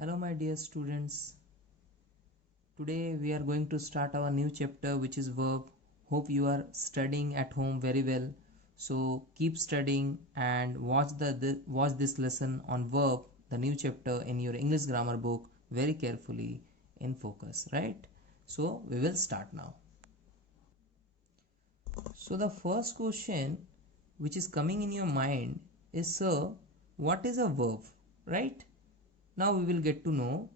Hello my dear students. Today we are going to start our new chapter which is verb. Hope you are studying at home very well. So keep studying and watch this lesson on verb, the new chapter in your English grammar book very carefully in focus, right? So we will start now. So the first question which is coming in your mind is, sir, what is a verb, right? Now we will get to know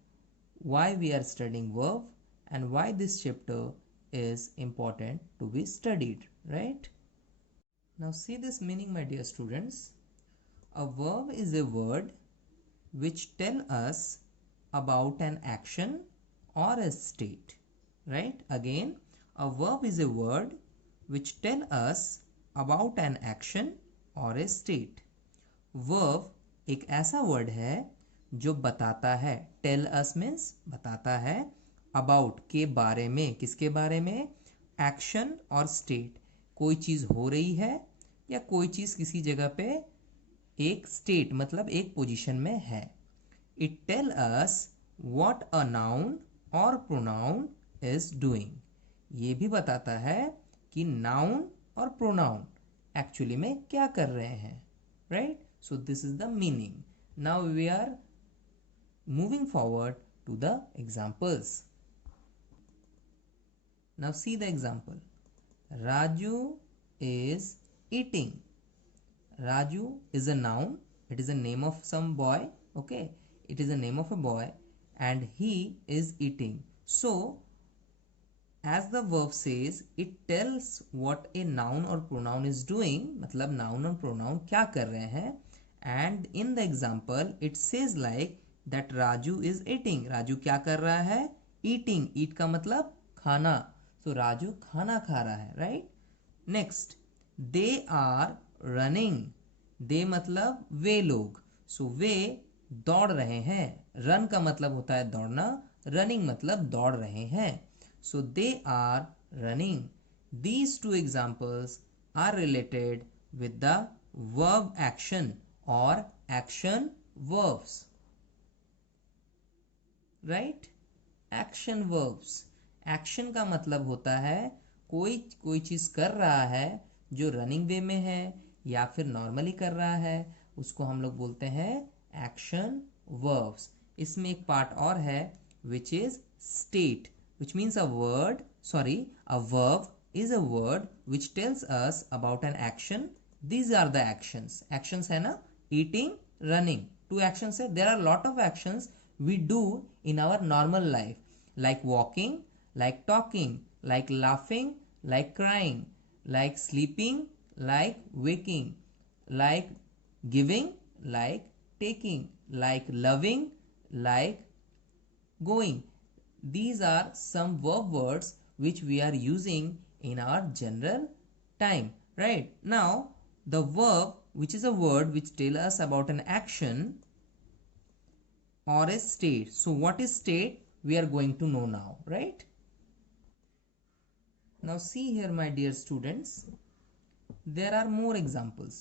why we are studying verb and why this chapter is important to be studied, right? Now see this meaning, my dear students. A verb is a word which tell us about an action or a state, right? Again, a verb is a word which tell us about an action or a state. Verb एक ऐसा word है जो बताता है, tell us means बताता है, about के बारे में, किसके बारे में, एक्शन और स्टेट, कोई चीज़ हो रही है या कोई चीज़ किसी जगह पे एक स्टेट मतलब एक पोजीशन में है. It tell us what a noun और प्रोनाउन इज डूइंग. ये भी बताता है कि नाउन और प्रोनाउन एक्चुअली में क्या कर रहे हैं, right? So this is the meaning. Now we are moving forward to the examples. Now see the example. Raju is eating. Raju is a noun. It is a name of some boy. Okay, it is a name of a boy and he is eating. So as the verb says, it tells what a noun or pronoun is doing. मतलब noun और pronoun क्या कर रहे हैं. And in the example it says like that Raju is eating. Raju क्या कर रहा है? Eating. Eat का मतलब खाना. So राजू खाना खा रहा है, right? Next, they are running. they मतलब वे लोग. So वे दौड़ रहे हैं. Run का मतलब होता है दौड़ना. Running मतलब दौड़ रहे हैं. So they are running. These two examples are related with the verb action or action verbs. Right? Action verbs. Action का मतलब होता है कोई चीज़ कर रहा है जो रनिंग वे में है या फिर नॉर्मली कर रहा है, उसको हम लोग बोलते हैं एक्शन वर्ब्स. इसमें एक पार्ट और है which is state, which means a verb is a word which tells us about an action. These are the actions. Actions है ना, ईटिंग, रनिंग, टू एक्शंस है. There are lot of actions we do in our normal life, like walking, like talking, like laughing, like crying, like sleeping, like waking, like giving, like taking, like loving, like going. These are some verb words which we are using in our general time, right? Now the verb, which is a word which tell us about an action or a state. So what is state? We are going to know now, right? Now see here, my dear students, there are more examples.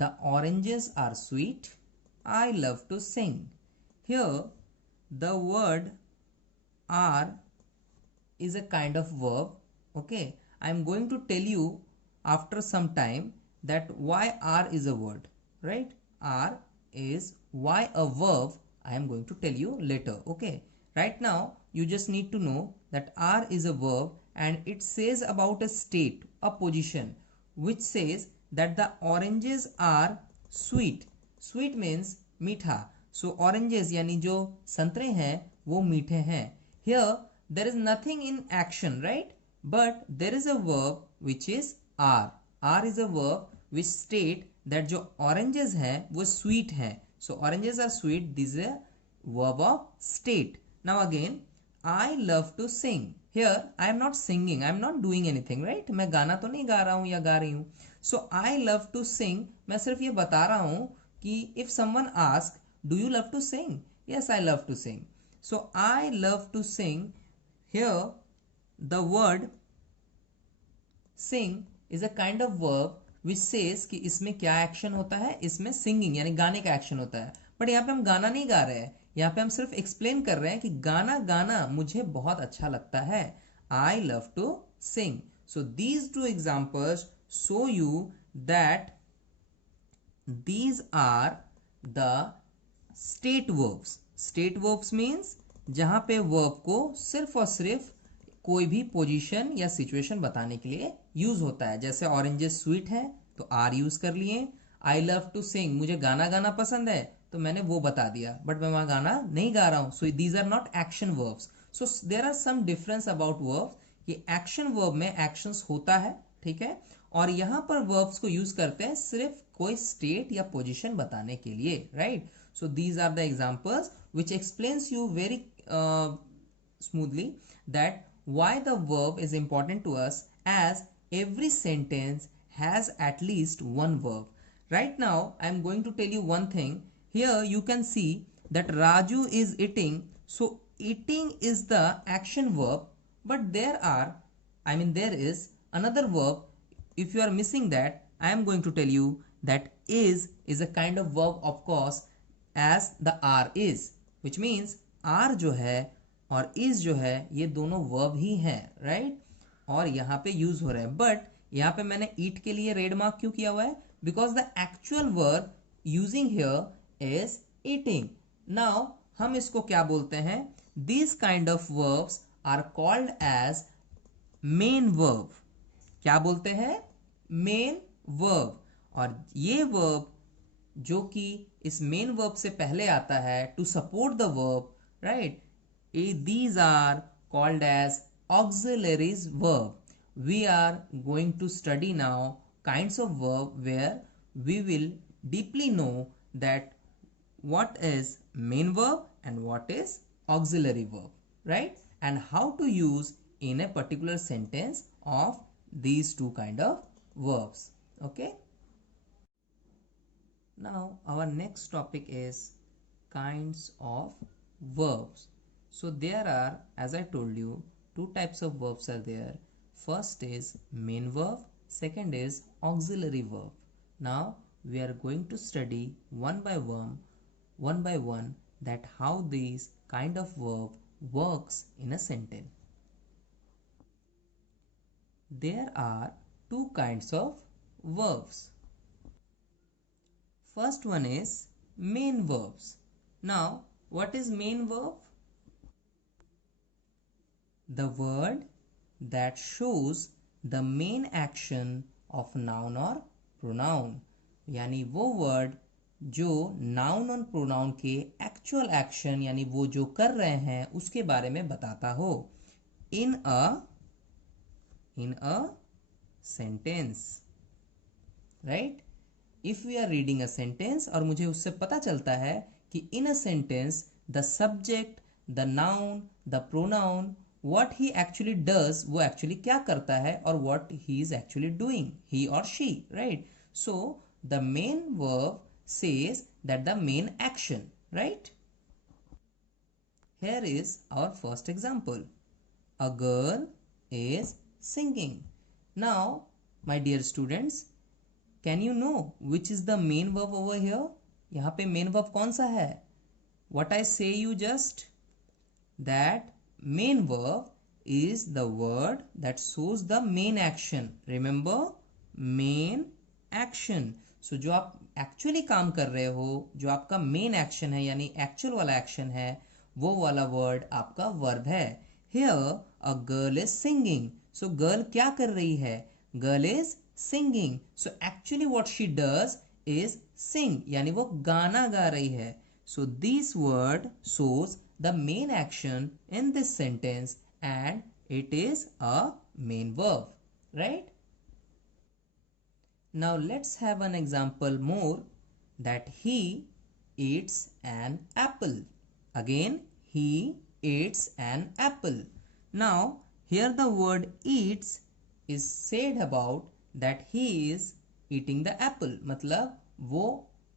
The oranges are sweet. I love to sing. Here the word are is a kind of verb. Okay, I am going to tell you after some time that why are is a word, right? Are is why a verb, I am going to tell you later. Okay, right now you just need to know that are is a verb and it says about a state, a position, which says that the oranges are sweet. Sweet means मीठा. So oranges यानी जो संतरे हैं वो मीठे हैं. Here there is nothing in action, right? But there is a verb which is are. Are is a verb which state that जो oranges हैं वो sweet हैं. So oranges are sweet. This is a verb of state. Now again, I love to sing. Here I am not singing. I am not doing anything, right? मैं गाना तो नहीं गा रहा हूँ या गा रही हूँ. So I love to sing. मैं सिर्फ ये बता रहा हूँ कि if someone asks, do you love to sing? Yes, I love to sing. So I love to sing. Here the word sing is a kind of verb which says कि इसमें क्या एक्शन होता है, इसमें सिंगिंग यानी गाने का action होता है. बट यहाँ पे हम गाना नहीं गा रहे हैं. यहाँ पे हम सिर्फ एक्सप्लेन कर रहे हैं कि गाना गाना मुझे बहुत अच्छा लगता है. I love to sing. So these two examples show you that these are the state verbs. State verbs means जहां पे verb को सिर्फ और सिर्फ कोई भी पोजीशन या सिचुएशन बताने के लिए यूज होता है. जैसे ऑरेंजेस स्वीट है तो आर यूज कर लिए. आई लव टू सिंग, मुझे गाना गाना पसंद है तो मैंने वो बता दिया, बट मैं वहां गाना नहीं गा रहा हूं. So these are not action verbs. So there are some difference about verbs कि एक्शन वर्ब में एक्शंस होता है, ठीक है, और यहां पर वर्ब्स को यूज करते हैं सिर्फ कोई स्टेट या पोजीशन बताने के लिए, right. So these are the examples which explains you very smoothly that why the verb is important to us, as every sentence has at least one verb. Right now I am going to tell you one thing. Here you can see that Raju is eating. So eating is the action verb, but there is another verb. If you are missing that, I am going to tell you that is a kind of verb, of course, as the are is, which means are जो है और is जो है ये दोनों verb ही हैं, right, और यहाँ पे यूज हो रहा है. बट यहाँ पे मैंने ईट के लिए रेड मार्क क्यों किया हुआ है? Because the actual verb using here is eating. Now हम इसको क्या बोलते हैं? This kind of verbs are called as main verb. क्या बोलते हैं? Main verb. और ये वर्ब जो कि इस मेन वर्ब से पहले आता है to support the verb, right, these are called as auxiliaries verb. We are going to study now kinds of verb where we will deeply know that what is main verb and what is auxiliary verb, right, and how to use in a particular sentence of these two kind of verbs. Okay, now our next topic is kinds of verbs. So there are, as I told you, two types of verbs are there. First is main verb, second is auxiliary verb. Now we are going to study one by one that how these kind of verb works in a sentence. There are two kinds of verbs. First one is main verbs. Now what is main verb? The word that shows the main action of noun or pronoun. यानी वो word जो noun और pronoun के actual action यानी वो जो कर रहे हैं उसके बारे में बताता हो in a sentence, right. If we are reading a sentence और मुझे उससे पता चलता है कि in a sentence the subject, the noun, the pronoun, what he actually does, वो actually क्या करता है, और what he is actually doing, he or she, right. So the main verb says that the main action, right. Here is our first example. A girl is singing. Now my dear students, can you know which is the main verb over here? यहाँ पे main verb कौन सा है? What I say you just that main verb is the word that shows the main action. Remember, main action. So जो आप actually काम कर रहे हो, जो आपका main action है यानी actual वाला action है, वो वाला word आपका verb है. Here a girl is singing. So girl क्या कर रही है? Girl is singing. So actually what she does is sing, यानी वो गाना गा रही है. So this word shows the main action in this sentence and it is a main verb, right. Now let's have an example more, that he eats an apple. Again, he eats an apple. Now here the word eats is said about that he is eating the apple, मतलब वो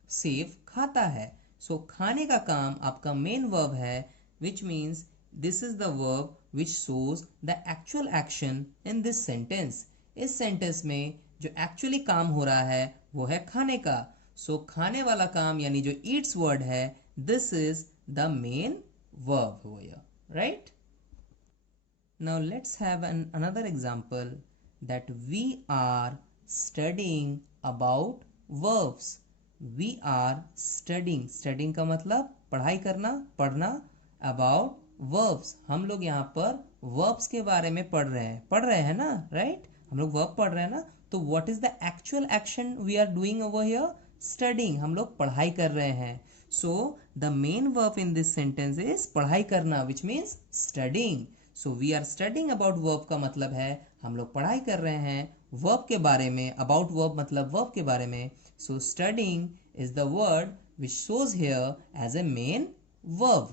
सेब खाता है. So खाने का काम आपका main verb है, which means this is the verb which shows the actual action in this sentence. इस sentence में जो actually काम हो रहा है वो है खाने का. So खाने वाला काम यानी जो eats word है, this is the main verb over here, right? Now let's have another example that we are studying about verbs. We are studying का मतलब पढ़ाई करना, पढ़ना, about verbs. हम लोग यहाँ पर verbs के बारे में पढ़ रहे हैं ना, right? हम लोग verb पढ़ रहे हैं ना, तो what is the actual action we are doing over here? Studying. हम लोग पढ़ाई कर रहे हैं. So the main verb in this sentence is पढ़ाई करना, which means studying. So we are studying about verb का मतलब है हम लोग पढ़ाई कर रहे हैं verb के बारे में. About verb मतलब verb के बारे में. So studying is the word which shows here as a main verb.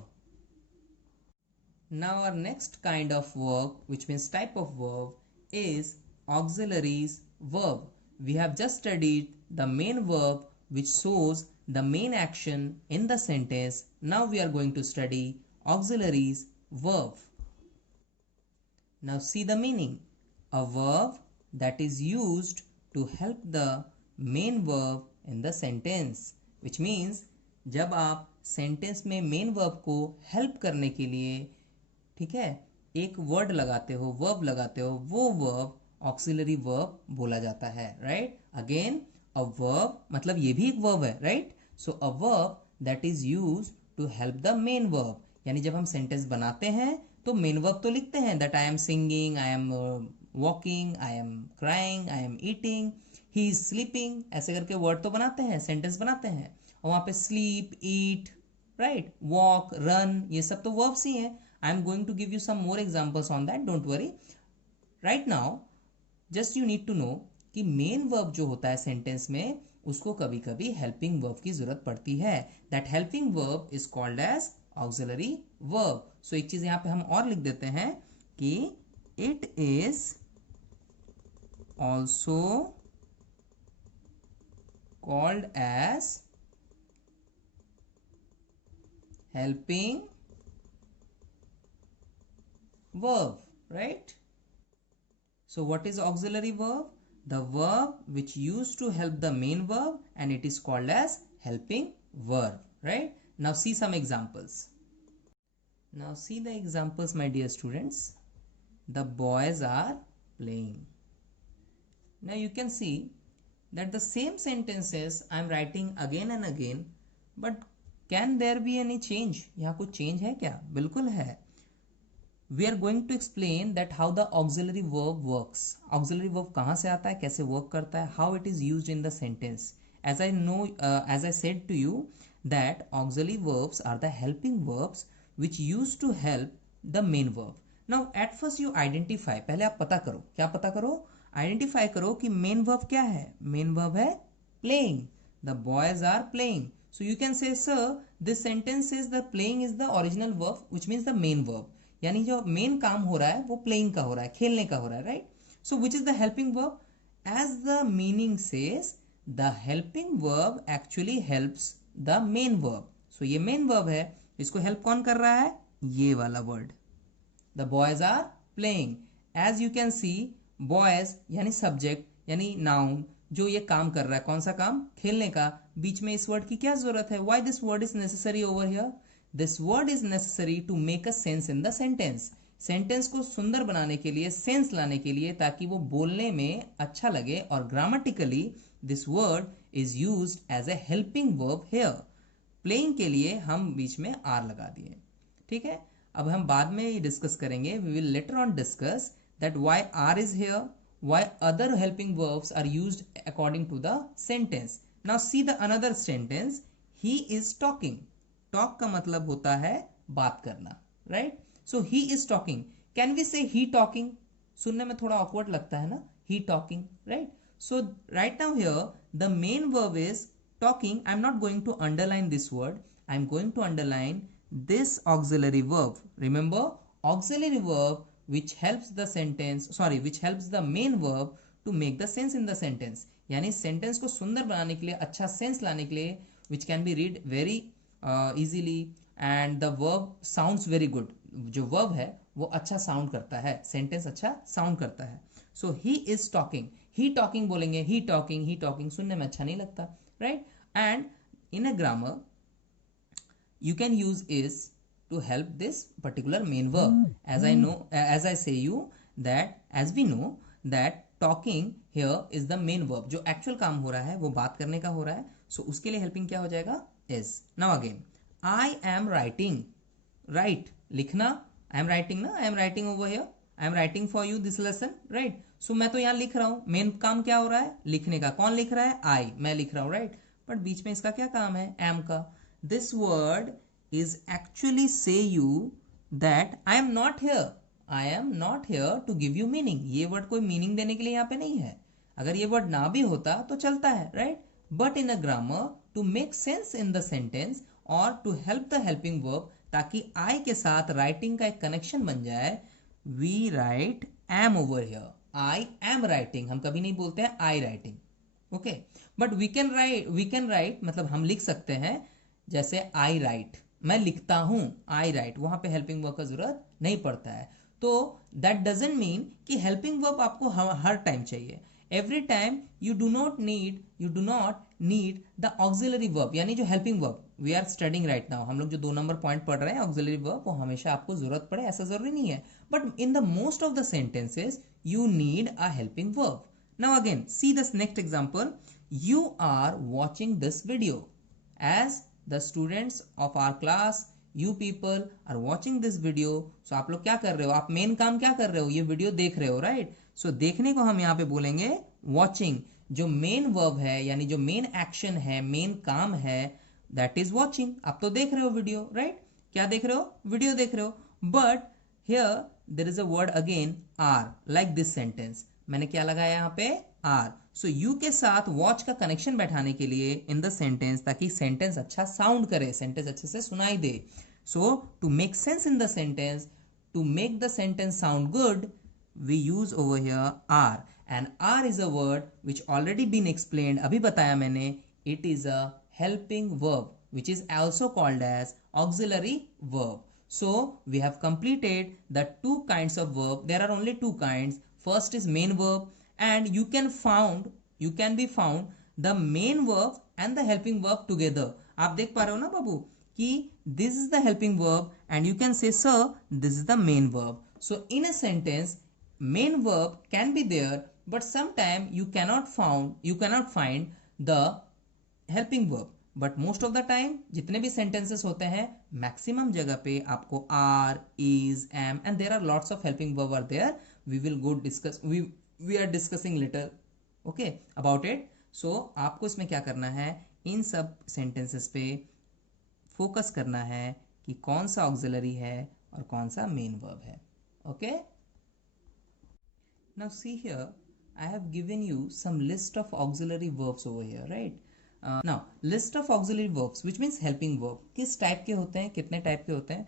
Now our next kind of verb, which means type of verb, is auxiliaries verb. We have just studied the main verb which shows the main action in the sentence. Now we are going to study auxiliaries verb. Now see the meaning. A verb that is used to help the main verb in the sentence. Which means जब आप sentence में main verb को help करने के लिए, ठीक है, एक word लगाते हो, verb लगाते हो, वो verb auxiliary verb बोला जाता है, right? Again, a verb मतलब ये भी एक verb है, right? So a verb that is used to help the main verb. यानी जब हम sentence बनाते हैं तो मेन वर्ब तो लिखते हैं that I am singing, I am walking, I am crying, I am eating, he is sleeping, ऐसे करके वर्ड तो बनाते हैं, सेंटेंस बनाते हैं. और वहाँ पे sleep, eat, right, walk, run, ये सब तो वर्ब्स ही हैं. I am going to give you some more examples on that, don't worry. Right now just you need to know कि मेन वर्ब जो होता है सेंटेंस में उसको कभी कभी हेल्पिंग वर्ब की जरूरत पड़ती है. That helping verb is called as auxiliary verb. So एक चीज यहां पे हम और लिख देते हैं कि it is also called as helping verb, right? So what is auxiliary verb? The verb which used to help the main verb, and it is called as helping verb, right? Now see some examples. Now see the examples, my dear students. The boys are playing. Now you can see that the same sentences I am writing again and again, but can there be any change? यहाँ कुछ change है क्या? बिल्कुल है. We are going to explain that how the auxiliary verb works. Auxiliary verb कहाँ से आता है, कैसे work करता है, how it is used in the sentence. As I said to you that auxiliary verbs are the helping verbs which used to help the main verb. Now at first you identify, पहले आप पता करो, क्या पता करो? Identify करो कि main verb क्या है. Main verb है playing. The boys are playing. So you can say, sir, this sentence says the playing is the original verb, which means the main verb. यानी जो मेन काम हो रहा है वो प्लेइंग का हो रहा है, खेलने का हो रहा है, right? So which is the helping verb? As the meaning says, the helping verb actually helps the main verb. So ये मेन वर्ब है, इसको हेल्प कौन कर रहा है? ये वाला word, the boys are playing. As you can see, boys यानी सब्जेक्ट यानी नाउन, जो ये काम कर रहा है, कौन सा काम? खेलने का. बीच में इस वर्ड की क्या जरूरत है? Why this word is necessary over here? This word is necessary to make a sense in the sentence. Sentence को सुंदर बनाने के लिए, सेंस लाने के लिए, ताकि वो बोलने में अच्छा लगे. और grammatically this word is used as a helping verb here. Playing के लिए हम बीच में आर लगा दिए, ठीक है? अब हम बाद में डिस्कस करेंगे. We will later on discuss that why are is here, why other helping verbs are used according to the sentence. Now see the another sentence. He is talking. Talk का मतलब होता है बात करना, right? So he is talking. Can we say he talking? सुनने में थोड़ा awkward लगता है ना, he talking, right? So right now here the main verb is talking. I am not going to underline this word, I am going to underline this auxiliary verb. Remember, auxiliary verb which helps the sentence, which helps the main verb to make the sense in the sentence. यानी sentence को सुंदर बनाने के लिए, अच्छा sense लाने के लिए, which can be read very easily and the verb sounds very good. जो verb है वो अच्छा साउंड करता है, सेंटेंस अच्छा साउंड करता है. So he is talking. He talking बोलेंगे, ही टॉकिंग सुनने में अच्छा नहीं लगता, right? And in a grammar you can use is to help this particular main verb. As I say you that as we know that talking here is the main verb. जो actual काम हो रहा है वो बात करने का हो रहा है, so उसके लिए helping क्या हो जाएगा? is. Now again, I am writing. Write, लिखना. I am writing ना, I am writing over here. I am writing for you this lesson, right? So मैं तो यहाँ लिख रहा हूँ. मेन काम क्या हो रहा है? लिखने का. कौन लिख रहा है? I. मैं लिख रहा हूँ, right? बट बीच में इसका क्या काम है? am का. This word is actually say you that I am not here. I am not here to give you meaning. ये वर्ड कोई मीनिंग देने के लिए यहाँ पे नहीं है. अगर ये वर्ड ना भी होता तो चलता है, right? But in a grammar to make sense in the sentence और to help the helping verb, ताकि आई के साथ राइटिंग का एक कनेक्शन बन जाए, we write am over here. I am writing. हम कभी नहीं बोलते हैं I writing, okay? But we can write मतलब हम लिख सकते हैं, जैसे आई राइट, मैं लिखता हूं. आई राइट, वहां पे हेल्पिंग वर्ब का जरूरत नहीं पड़ता है. तो दैट डजंट मीन कि हेल्पिंग वर्ब आपको हर टाइम चाहिए. Every time you do not need the auxiliary verb, यानी जो helping verb we are studying right now, हम लोग जो 2 नंबर पॉइंट पढ़ रहे हैं ऑक्सिलरी वर्ब, वो हमेशा आपको जरूरत पड़े ऐसा जरूरी नहीं है. But in the most of the sentences you need a helping verb. Now again see this next example. You are watching this video. As the students of our class, you people are watching this video. So आप लोग क्या कर रहे हो? आप main काम क्या कर रहे हो? ये वीडियो देख रहे हो, राइट? सो देखने को हम यहाँ पे बोलेंगे watching. जो मेन वर्ब है यानी जो मेन एक्शन है, मेन काम है, दैट इज वॉचिंग. आप तो देख रहे हो वीडियो, राइट? क्या देख रहे हो? वीडियो देख रहे हो. But here there is a word again are, like this sentence. मैंने क्या लगाया यहाँ पे? आर. सो यू के साथ वॉच का कनेक्शन बैठाने के लिए इन द सेंटेंस, ताकि सेंटेंस अच्छा साउंड करे, सेंटेंस अच्छे से सुनाई दे. So to make sense in the sentence, to make the sentence sound good, we use over here are. And are is a word which already been explained, अभी बताया मैंने. It is a helping verb which is also called as auxiliary verb. So we have completed the 2 kinds of verb. There are only 2 kinds. First is main verb, and you can be found the main verb and the helping verb together. आप देख पा रहे हो ना बाबू कि this is the helping verb and you can say sir this is the main verb. So in a sentence main verb can be there, but sometimes you cannot find the helping verb. But most of the time जितने भी sentences होते हैं maximum जगह पे आपको are, is, am and there are lots of helping verb are there. We will go discuss, we are discussing later, okay, about it. So आपको इसमें क्या करना है, इन सब sentences पे फोकस करना है कि कौन सा auxiliary है और कौन सा main verb है, okay? Now see here, I have given you some list of auxiliary verbs over here, right? Now list of auxiliary verbs which means helping verb. किस टाइप के होते हैं, कितने टाइप के होते हैं?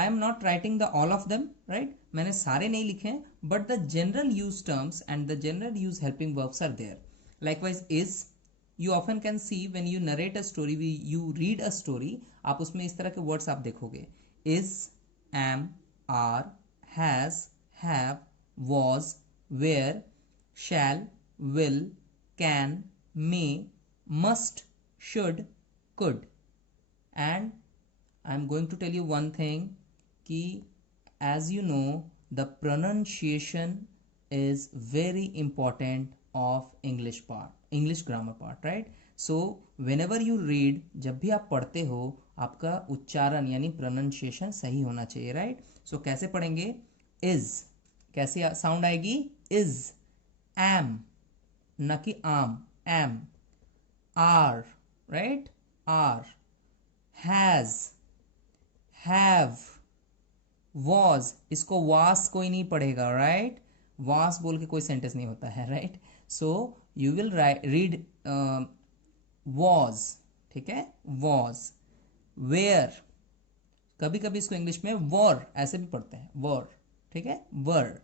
I am not writing the all of them, right? मैंने सारे नहीं लिखे हैं, but the general use terms and the general use helping verbs are there. Likewise is, you often can see when you narrate a story, you read a story, आप उसमें इस तरह के words आप देखोगे. Is, am, are, has, have, was, where, shall, will, can, may, must, should, could. And I am going to tell you one thing कि as you know the pronunciation is very important of English grammar part, right? So whenever you read, जब भी आप पढ़ते हो आपका उच्चारण यानी pronunciation सही होना चाहिए, right? So कैसे पढ़ेंगे? is कैसे साउंड आएगी? is. am न कि am, am. are, right? are. has, have, was, इसको was कोई नहीं पढ़ेगा, right? was बोल के कोई सेंटेंस नहीं होता है, right? so you will read was, ठीक है? was. where, कभी कभी इसको इंग्लिश में were ऐसे भी पढ़ते हैं, were, ठीक है? were.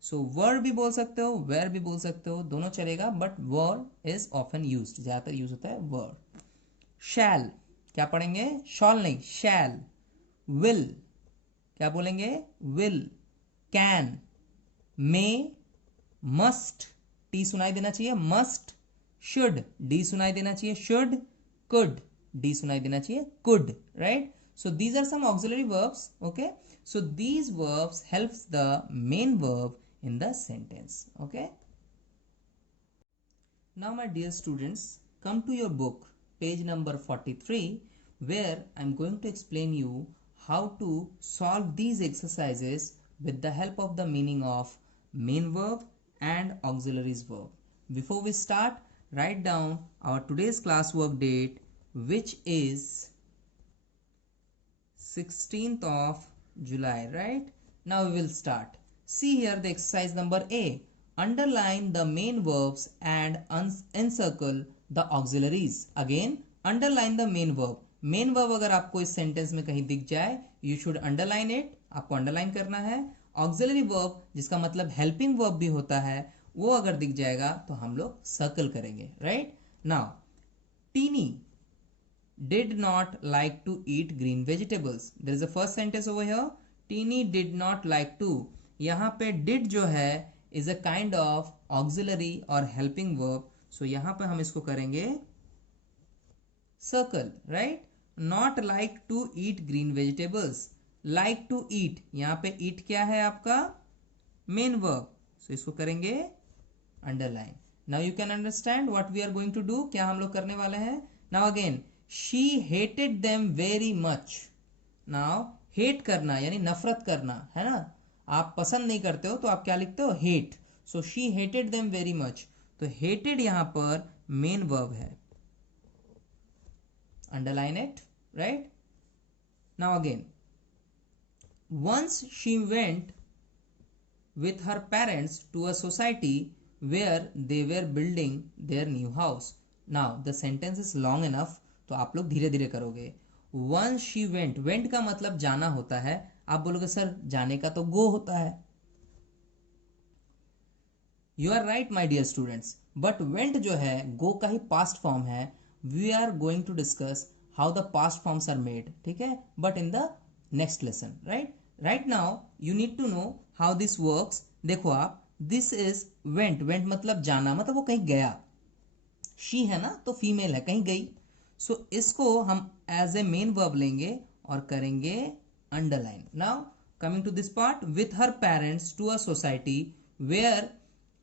so were भी बोल सकते हो, where भी बोल सकते हो, दोनों चलेगा, but were is often used, ज्यादातर यूज होता है were. shall क्या पढ़ेंगे? shall नहीं, shall. will क्या बोलेंगे? will. can, may, must, t सुनाई देना चाहिए, must. should, d सुनाई देना चाहिए, should. could, डी सुनाई देना चाहिए could, right? So these are some auxiliary verbs, okay? So these verbs helps the main verb in the sentence, okay? Now my dear students, come to your book page number 43, where I'm going to explain you how to solve these exercises with the help of the meaning of main verb and auxiliaries verb. Before we start, write down our today's class work date, which is 16th of July, right? Now we will start. See here the exercise number A. Underline the main verbs and encircle the auxiliaries. Again, underline the main verb. Main verb अगर आपको इस sentence में कहीं दिख जाए, you should underline it, आपको underline करना है. ऑक्सिलरी वर्ब जिसका मतलब हेल्पिंग वर्ब भी होता है, वो अगर दिख जाएगा तो हम लोग सर्कल करेंगे, right? Now Tiny did not like to eat green vegetables. There is a first sentence over here. Teeny did not like to. यहाँ पे did जो है is a kind of auxiliary और helping verb. So यहाँ पे हम इसको करेंगे circle, right? Not like to eat green vegetables. Like to eat. यहाँ पे eat क्या है आपका? Main verb. So इसको करेंगे underline. Now you can understand what we are going to do. क्या हम लोग करने वाले हैं? Now again, she hated them very much. Now hate करना यानी नफरत करना है ना, आप पसंद नहीं करते हो तो आप क्या लिखते हो? hate. So she hated them very much. तो hated यहाँ पर main verb है. Underline it, right? Now again, once she went with her parents to a society where they were building their new house. Now the sentence is long enough, तो आप लोग धीरे धीरे करोगे. Once she went, went का मतलब जाना होता है. आप बोलोगे सर जाने का तो go होता है. You are right my dear students, but went जो है go का ही past form है. We are going to discuss how the past forms are made, ठीक है? But in the next lesson, right? Right now you need to know how this works. देखो आप, this is went. Went मतलब जाना, मतलब वो कहीं गया. She है ना, तो फीमेल है, कहीं गई. So इसको हम as a main verb लेंगे और करेंगे underline. Now coming to this part, with her parents to a society where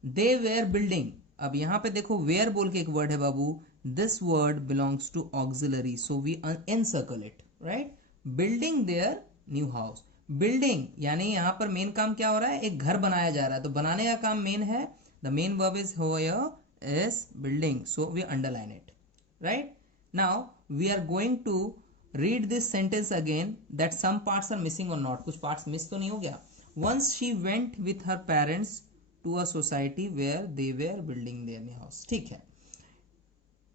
they were building. अब यहाँ पे देखो where बोल के एक वर्ड है बाबू. This word belongs to auxiliary, so we encircle it, right? Building their new house. Building यानी यहाँ पर मेन काम क्या हो रहा है? एक घर बनाया जा रहा है, तो बनाने का काम मेन है. The main verb is here is building, so we underline it, right? Now we are going to read this sentence again, that some parts are missing or not. कुछ parts miss तो नहीं हो गया? Once she went with her parents to a society where they were building their new house. ठीक है.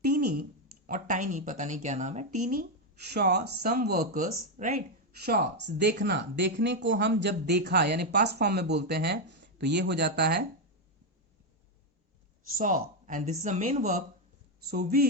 Tiny और tiny पता नहीं क्या नाम है. Tiny saw some workers, right? Saw देखना, देखने को हम जब देखा यानी पास्ट फॉर्म में बोलते हैं तो ये हो जाता है saw, and this is a main verb, so we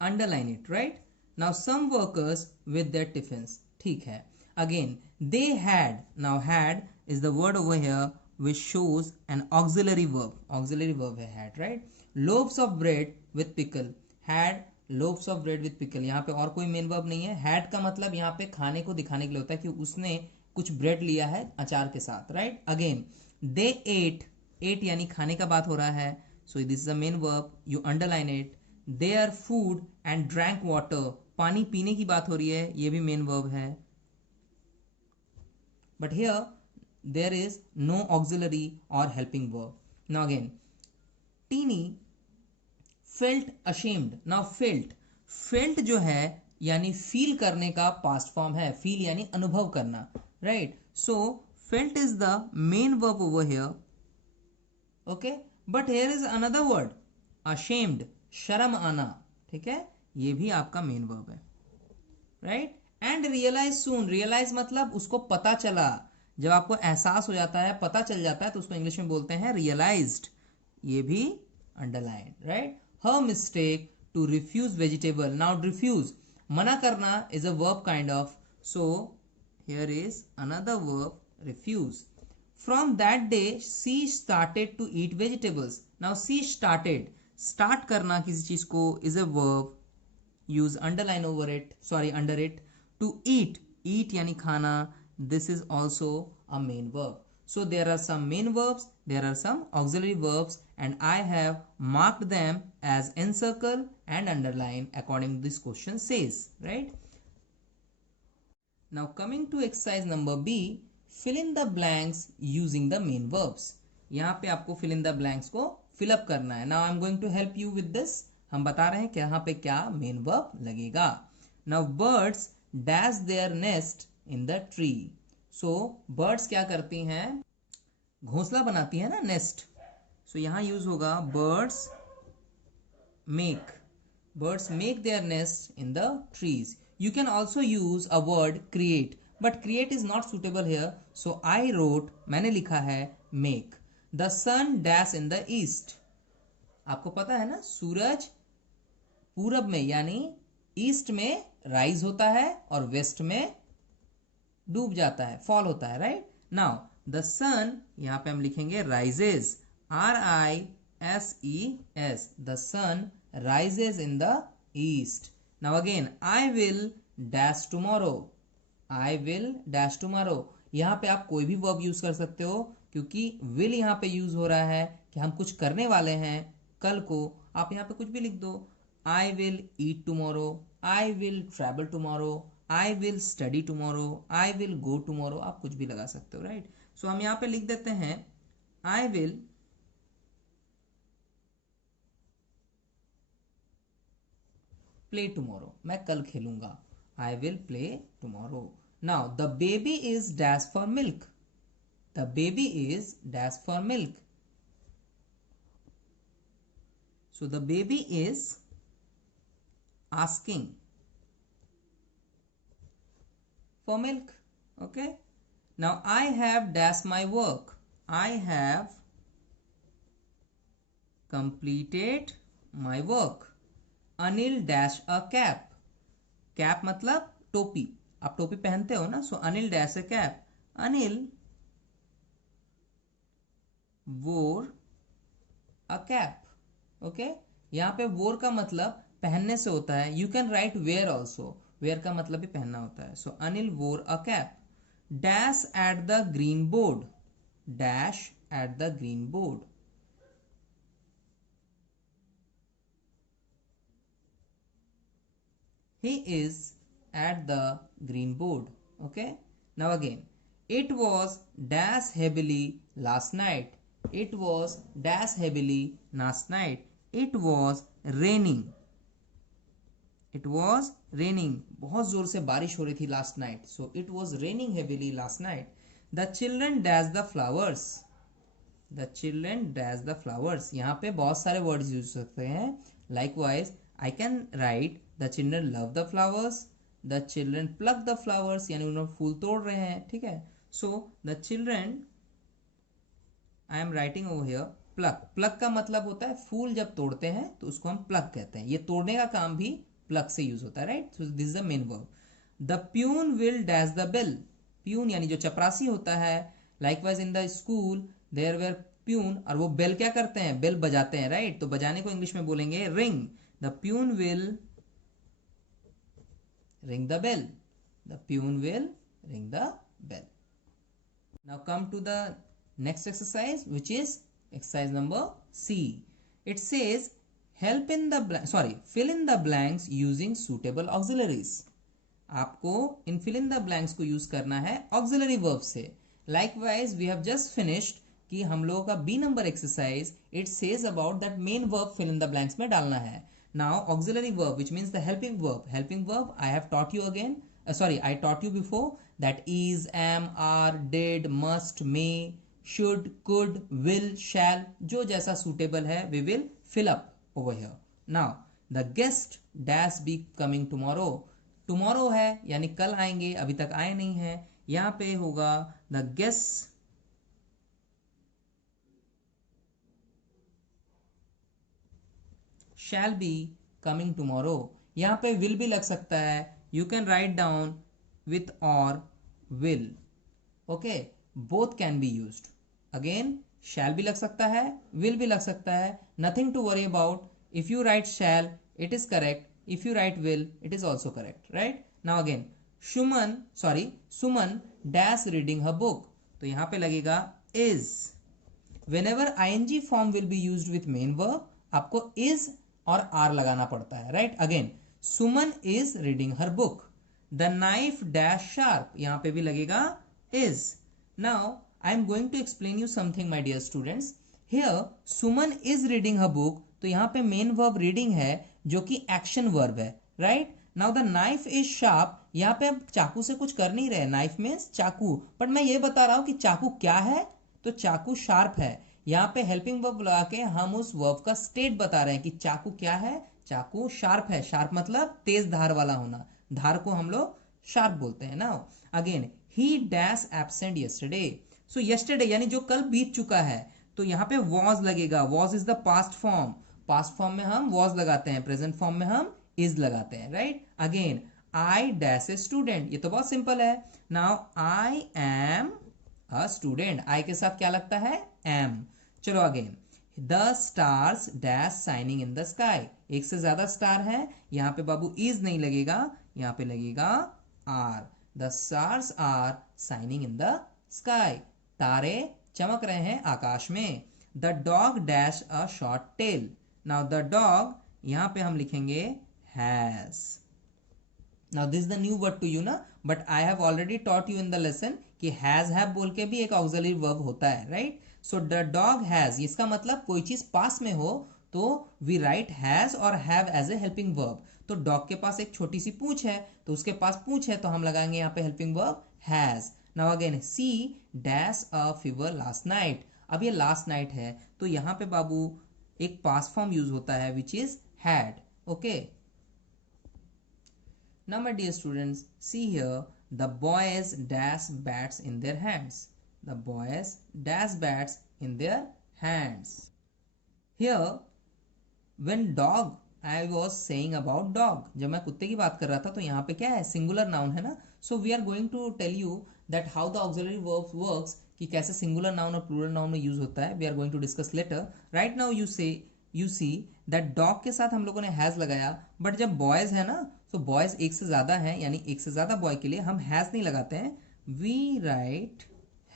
underline it, right? Now some workers with their tiffins. ठीक है. Again they had. Now had is the word over here which shows an auxiliary verb. Auxiliary verb है had, right? Loaves of bread with pickle. Had loaves of bread with pickle. यहाँ पे और कोई main verb नहीं है. had का मतलब यहाँ पे खाने को दिखाने के लिए होता है कि उसने कुछ ब्रेड लिया है अचार के साथ, right? Again, they ate. ate यानी खाने का बात हो रहा है. So this is a main verb. You underline it. Their food and drank water. पानी पीने की बात हो रही है, ये भी मेन वर्ब है. But here there is no auxiliary or helping verb. Now again, Teeny felt ashamed. Now felt जो है यानी feel करने का past form है. feel यानी अनुभव करना, right? So felt is the main verb over here, okay? But here is another word, ashamed, शर्म आना, ठीक है? ये भी आपका main verb है, right? And realize soon. realize मतलब उसको पता चला. जब आपको एहसास हो जाता है, पता चल जाता है, तो उसको इंग्लिश में बोलते हैं रियलाइज्ड. ये भी underline, right? Her mistake to refuse vegetable. Now refuse मना करना is a verb kind of, so here is another verb refuse. From that day she started to eat vegetables. Now she started, start करना किसी चीज को is a verb, use underline over it, sorry, under it. To eat, eat yani khana, this is also a main verb. So there are some main verbs, there are some auxiliary verbs, and I have marked them as encircle and underline according to this question says, right? Now coming to exercise number B, fill in the blanks using the main verbs. यहाँ पे आपको fill in the blanks को fill up करना है. Now I'm going to help you with this. हम बता रहे हैं कि यहाँ पे क्या main verb लगेगा. Now birds dash their nest in the tree. So birds क्या करती हैं? घोंसला बनाती है ना, nest. So यहाँ use होगा birds make. Birds make their nest in the trees. You can also use a word create, but create is not suitable here, so I wrote, मैंने लिखा है make. The sun dash in the east. आपको पता है ना, सूरज पूरब में यानी ईस्ट में राइज होता है और वेस्ट में डूब जाता है, फॉल होता है, राइट? नाउ द सन, यहां पे हम लिखेंगे rises, RISES. The sun rises in the east. Now again, I will dash tomorrow. I will dash tomorrow. यहाँ पे आप कोई भी verb यूज कर सकते हो, क्योंकि will यहाँ पे यूज हो रहा है कि हम कुछ करने वाले हैं कल को. आप यहाँ पे कुछ भी लिख दो. I will eat tomorrow. I will travel tomorrow. I will study tomorrow. I will go tomorrow. आप कुछ भी लगा सकते हो, राइट? सो हम यहाँ पे लिख देते हैं I will play tomorrow. मैं कल खेलूंगा. I will play tomorrow. Now the baby is dash for milk. The baby is dash for milk. So the baby is asking for milk. Okay. Now I have dash my work. I have completed my work. Anil dash a cap. Cap मतलब टोपी. आप टोपी पहनते हो ना, सो Anil dash a cap. Anil wore a cap. Okay, यहां पे वोर का मतलब पहनने से होता है. You can write wear also. Wear का मतलब भी पहनना होता है. So Anil wore a cap. Dash at the green board. Dash at the green board. He is at the green board. Okay. Now again, it was dash heavily last night. It was dash heavily last night. It was raining. It was raining. बहुत जोर से बारिश हो रही थी last night. So it was raining heavily last night. The children dash the flowers. The children dash the flowers. यहाँ पे बहुत सारे words यूज सकते हैं. Likewise, I can write the children love the flowers. The children pluck the flowers. यानी उन्होंने फूल तोड़ रहे हैं. ठीक है. So the children, I am writing over here pluck. Pluck का मतलब होता है फूल जब तोड़ते हैं तो उसको हम pluck कहते हैं. ये तोड़ने का काम भी pluck से यूज होता है, right? So this is the main verb. The peon will dash the bell. Peon यानी जो चपरासी होता है. Likewise in the school there were peon, और वो बेल क्या करते हैं? बेल बजाते हैं, राइट? तो बजाने को इंग्लिश में बोलेंगे ring. The peon will ring the bell. The peon will ring the bell. Now come to the next exercise, which is exercise number C. It says help in the fill in the blanks using suitable auxiliaries. आपको इन fill in the blanks को use करना है auxiliary verb से. Likewise, we have just finished कि हम लोगों का B number exercise. It says about that main verb fill in the blanks में डालना है. Now auxiliary verb, which means the helping verb. Helping verb I have taught you again. I taught you before that is, am, are, did, must, may, should, could, will, shall. जो जैसा suitable है we will fill up over here. Now the guest dash be coming tomorrow. Tomorrow है यानी कल आएंगे, अभी तक आए नहीं है. यहाँ पे होगा the guest shall be coming tomorrow. यहाँ पे will भी लग सकता है. You can write down with or will. Okay, both can be used. Again, shall भी लग सकता है, will भी लग सकता है. Nothing to worry about. If you write shall, it is correct. If you write will, it is also correct, right? Now again, Suman dash reading her book. तो यहाँ पे लगेगा is. Whenever ing form will be used with main verb, आपको is और are लगाना पड़ता है, right? Again, Suman is reading her book. The knife dash sharp, यहाँ पे भी लगेगा is. Now I am going to explain you something, my dear students. Here Suman is reading her book, तो यहाँ पे मेन वर्ब रीडिंग है जो कि एक्शन वर्ब है, right? Now the knife is sharp, यहाँ पे आप चाकू से कुछ कर नहीं रहे, नाइफ मीन्स चाकू, बट मैं ये बता रहा हूं कि चाकू क्या है, तो चाकू शार्प है। यहाँ पे हेल्पिंग वर्ब लगा के हम उस वर्ब का स्टेट बता रहे हैं कि चाकू क्या है, चाकू शार्प है। शार्प मतलब तेज धार वाला होना, धार को हम लोग शार्प बोलते हैं। नाउ अगेन, ही डैश एब्सेंट यस्टरडे, सो यस्टरडे यानी जो कल बीत चुका है, तो यहाँ पे वॉज लगेगा। Was is the past form, past form में हम वॉज लगाते हैं, प्रेजेंट फॉर्म में हम इज लगाते हैं, right? Again, I dash a student, ये तो बहुत सिंपल है। Now I am a student, I के साथ क्या लगता है, एम। चलो again, the stars dash shining in the sky, एक से ज्यादा स्टार है, यहाँ पे बाबू इज नहीं लगेगा, यहाँ पे लगेगा are. The stars are shining in the sky, तारे चमक रहे हैं आकाश में। The dog dash a short tail, now the dog यहां पे हम लिखेंगे has. Now this the new word to you ना, but I have already taught you in the lesson कि हैज हैव बोल के भी एक ऑक्सिलरी वर्ब होता है, right? So the dog has, इसका मतलब कोई चीज पास में हो तो वी राइट हैज और have as a helping verb. तो डॉग के पास एक छोटी सी पूंछ है, तो उसके पास पूंछ है, तो हम लगाएंगे यहाँ पे helping verb has. Now again, see dash a fever last night, अब ये लास्ट नाइट है, तो यहाँ पे बाबू एक पास्ट फॉर्म यूज होता है which is had, okay? Now my dear students, see here, the boys dash bats in their hands, the boys dash bats in their hands. Here when dog, I was saying about dog, जब मैं कुत्ते की बात कर रहा था तो यहाँ पे क्या है, सिंगुलर नाउन है ना। So we are going to tell you that how the auxiliary verb works, कि कैसे सिंगुलर नाउन और प्लूरल नाउन में यूज होता है। We are going to discuss later. Right now you see that dog के साथ हम लोगों ने हैज लगाया, बट जब बॉयज है ना, तो बॉयज एक से ज्यादा है, यानी एक से ज्यादा बॉय के लिए हम हैज नहीं लगाते हैं, we write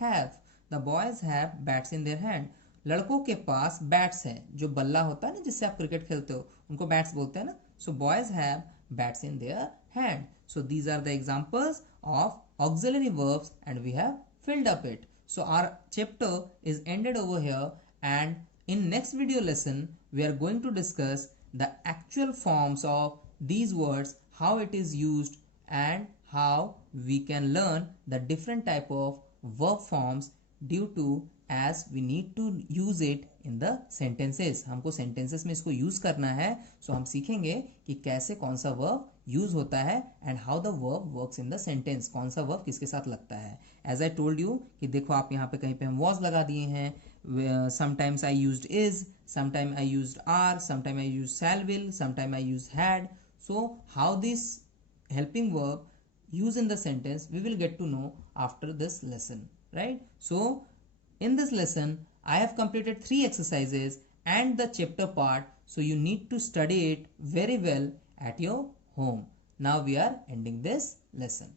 have. The boys have bats in their hand, लड़कों के पास बैट्स है, जो बल्ला होता है ना जिससे आप क्रिकेट खेलते हो, उनको बैट्स बोलते हैं ना। So boys have bats in their hand. So these are the examples of auxiliary verbs and we have filled up it. So our chapter is ended over here, and in next video lesson we are going to discuss the actual forms of these words, how it is used and how we can learn the different type of verb forms due to as we need to use it in the sentences. हमको sentences में इसको use करना है, so हम सीखेंगे कि कैसे कौन सा verb use होता है and how the verb works in the sentence, कौन सा verb किसके साथ लगता है। As I told you कि देखो आप यहाँ पे कहीं पे हम was लगा दिए हैं, sometimes I used is, sometimes I used are, sometimes I used shall will, sometimes I used had. So how this helping verb use in the sentence we will get to know after this lesson, right? So in this lesson, I have completed 3 exercises and the chapter part, so you need to study it very well at your home. Now we are ending this lesson.